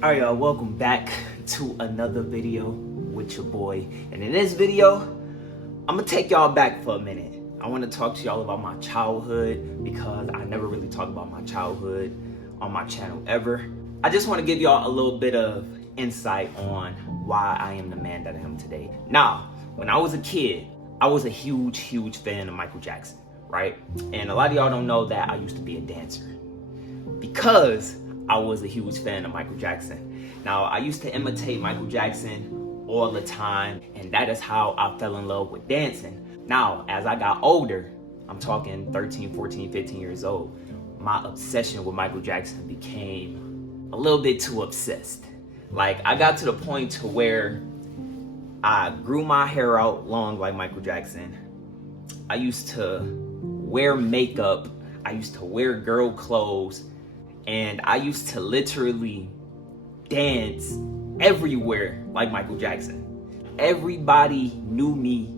All right, y'all, welcome back to another video with your boy. And in this video, I'm gonna take y'all back for a minute. I want to talk to y'all about my childhood because I never really talk about my childhood on my channel ever. I just want to give y'all a little bit of insight on why I am the man that I am today. Now, when I was a kid, I was a huge fan of Michael Jackson, right? And a lot of y'all don't know that I used to be a dancer because I was a huge fan of Michael Jackson. Now, I used to imitate Michael Jackson all the time, and that is how I fell in love with dancing. Now, as I got older, I'm talking 13, 14, 15 years old, my obsession with Michael Jackson became a little bit too obsessed. Like, I got to the point to where I grew my hair out long like Michael Jackson. I used to wear makeup. I used to wear girl clothes. And I used to literally dance everywhere like Michael Jackson. Everybody knew me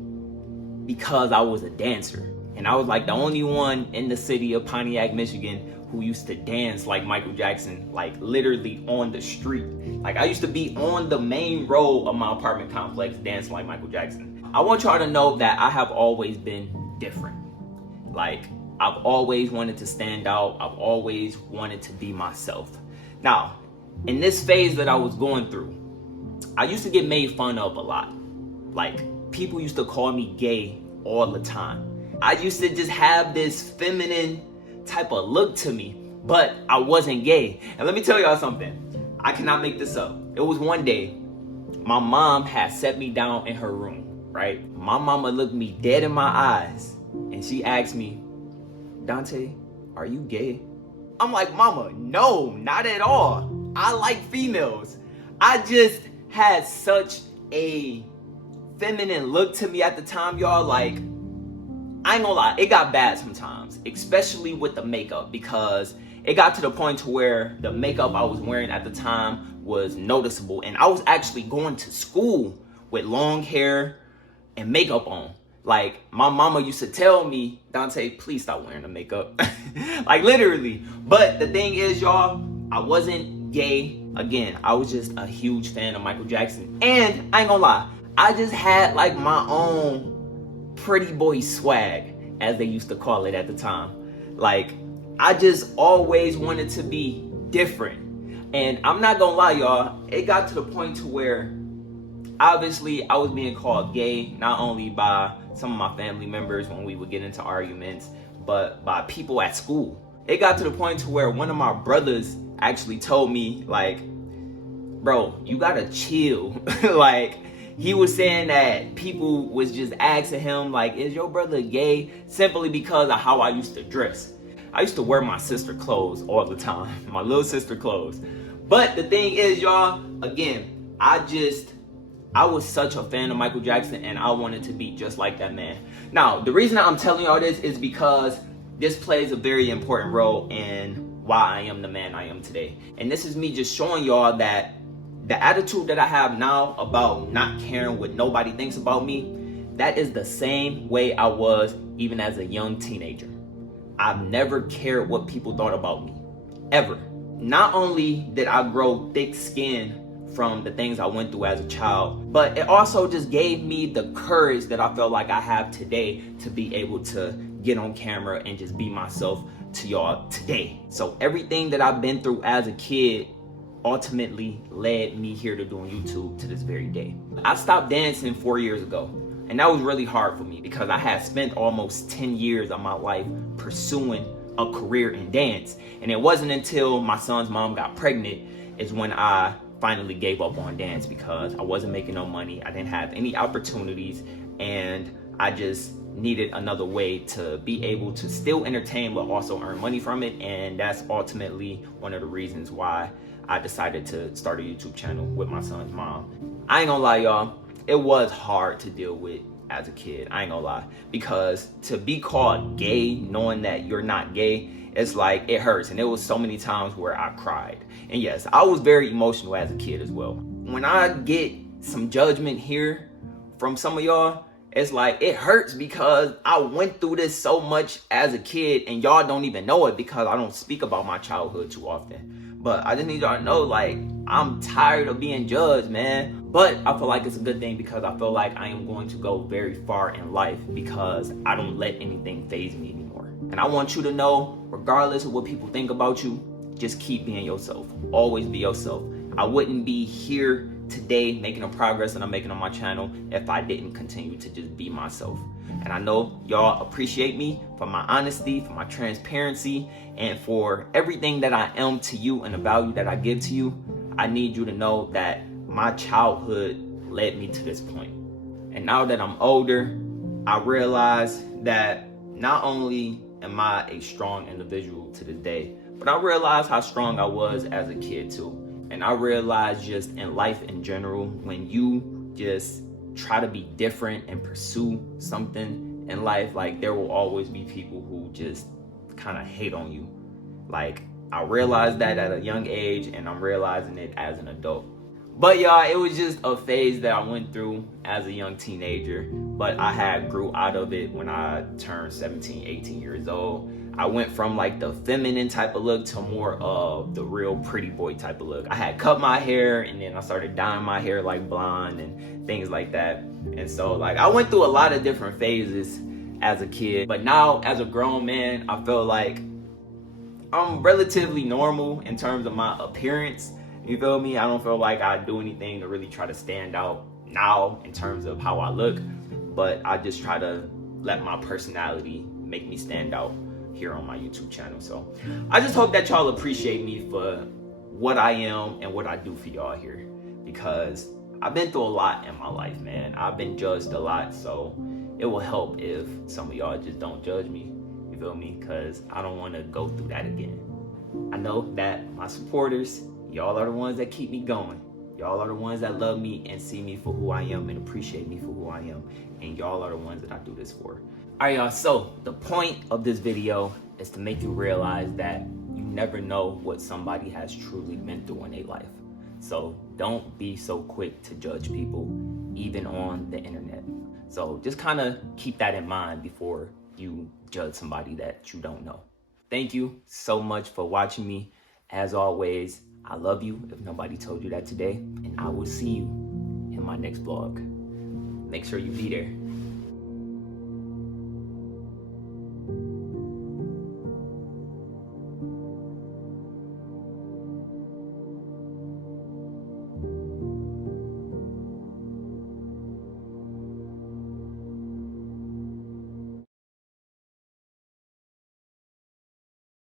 because I was a dancer. And I was like the only one in the city of Pontiac, Michigan who used to dance like Michael Jackson, like literally on the street. Like I used to be on the main row of my apartment complex dancing like Michael Jackson. I want y'all to know that I have always been different. Like, I've always wanted to stand out. I've always wanted to be myself. Now, in this phase that I was going through, I used to get made fun of a lot. Like, people used to call me gay all the time. I used to just have this feminine type of look to me, but I wasn't gay. And let me tell y'all something. I cannot make this up. It was one day, my mom had set me down in her room, right? My mama looked me dead in my eyes, and she asked me, "Dante, are you gay?" I'm like, "Mama, no, not at all. I like females." I just had such a feminine look to me at the time, y'all. Like, I ain't gonna lie, it got bad sometimes, especially with the makeup, because it got to the point to where the makeup I was wearing at the time was noticeable. And I was actually going to school with long hair and makeup on. Like, my mama used to tell me, "Dante, please stop wearing the makeup." Like, literally. But the thing is, y'all, I wasn't gay. Again, I was just a huge fan of Michael Jackson. And I ain't gonna lie, I just had like my own pretty boy swag, as they used to call it at the time. Like, I just always wanted to be different. And I'm not gonna lie, y'all, it got to the point to where obviously I was being called gay, not only by some of my family members when we would get into arguments, but by people at school. It got to the point to where one of my brothers actually told me, like, "Bro, you gotta chill." Like, he was saying that people was just asking him, like, "Is your brother gay?" Simply because of how I used to dress. I used to wear my sister clothes all the time, my little sister clothes. But the thing is, y'all, again, I was such a fan of Michael Jackson, and I wanted to be just like that man. Now, the reason I'm telling y'all this is because this plays a very important role in why I am the man I am today. And this is me just showing y'all that the attitude that I have now about not caring what nobody thinks about me, that is the same way I was even as a young teenager. I've never cared what people thought about me, ever. Not only did I grow thick skin from the things I went through as a child, but it also just gave me the courage that I felt like I have today to be able to get on camera and just be myself to y'all today. So everything that I've been through as a kid ultimately led me here to doing YouTube to this very day. I stopped dancing 4 years ago, and that was really hard for me because I had spent almost 10 years of my life pursuing a career in dance. And it wasn't until my son's mom got pregnant is when I finally gave up on dance, because I wasn't making no money. I didn't have any opportunities, and I just needed another way to be able to still entertain but also earn money from it. And that's ultimately one of the reasons why I decided to start a YouTube channel with my son's mom. I ain't gonna lie, y'all, it was hard to deal with as a kid. I ain't gonna lie, because to be called gay knowing that you're not gay, it's like, it hurts. And there was so many times where I cried. And yes, I was very emotional as a kid as well. When I get some judgment here from some of y'all, it's like, it hurts because I went through this so much as a kid, and y'all don't even know it because I don't speak about my childhood too often. But I just need y'all to know, like, I'm tired of being judged, man. But I feel like it's a good thing because I feel like I am going to go very far in life because I don't let anything faze me anymore. And I want you to know, regardless of what people think about you, just keep being yourself. Always be yourself. I wouldn't be here today making the progress that I'm making on my channel if I didn't continue to just be myself. And I know y'all appreciate me for my honesty, for my transparency, and for everything that I am to you and the value that I give to you. I need you to know that my childhood led me to this point. And now that I'm older, I realize that not only am I a strong individual to this day, but I realize how strong I was as a kid too. And I realize just in life in general, when you just try to be different and pursue something in life, like there will always be people who just kind of hate on you. Like I realized that at a young age, and I'm realizing it as an adult. But y'all, it was just a phase that I went through as a young teenager, but I had grew out of it when I turned 17, 18 years old. I went from like the feminine type of look to more of the real pretty boy type of look. I had cut my hair, and then I started dyeing my hair like blonde and things like that. And so like I went through a lot of different phases as a kid, but now as a grown man, I feel like I'm relatively normal in terms of my appearance. You feel me? I don't feel like I do anything to really try to stand out now in terms of how I look, but I just try to let my personality make me stand out here on my YouTube channel. So I just hope that y'all appreciate me for what I am and what I do for y'all here, because I've been through a lot in my life, man. I've been judged a lot, so it will help if some of y'all just don't judge me. You feel me? Because I don't want to go through that again. I know that my supporters, y'all are the ones that keep me going. Y'all are the ones that love me and see me for who I am and appreciate me for who I am. And y'all are the ones that I do this for. All right, y'all. So the point of this video is to make you realize that you never know what somebody has truly been through in their life. So don't be so quick to judge people, even on the internet. So just kind of keep that in mind before you judge somebody that you don't know. Thank you so much for watching me. As always, I love you if nobody told you that today, and I will see you in my next vlog. Make sure you be there.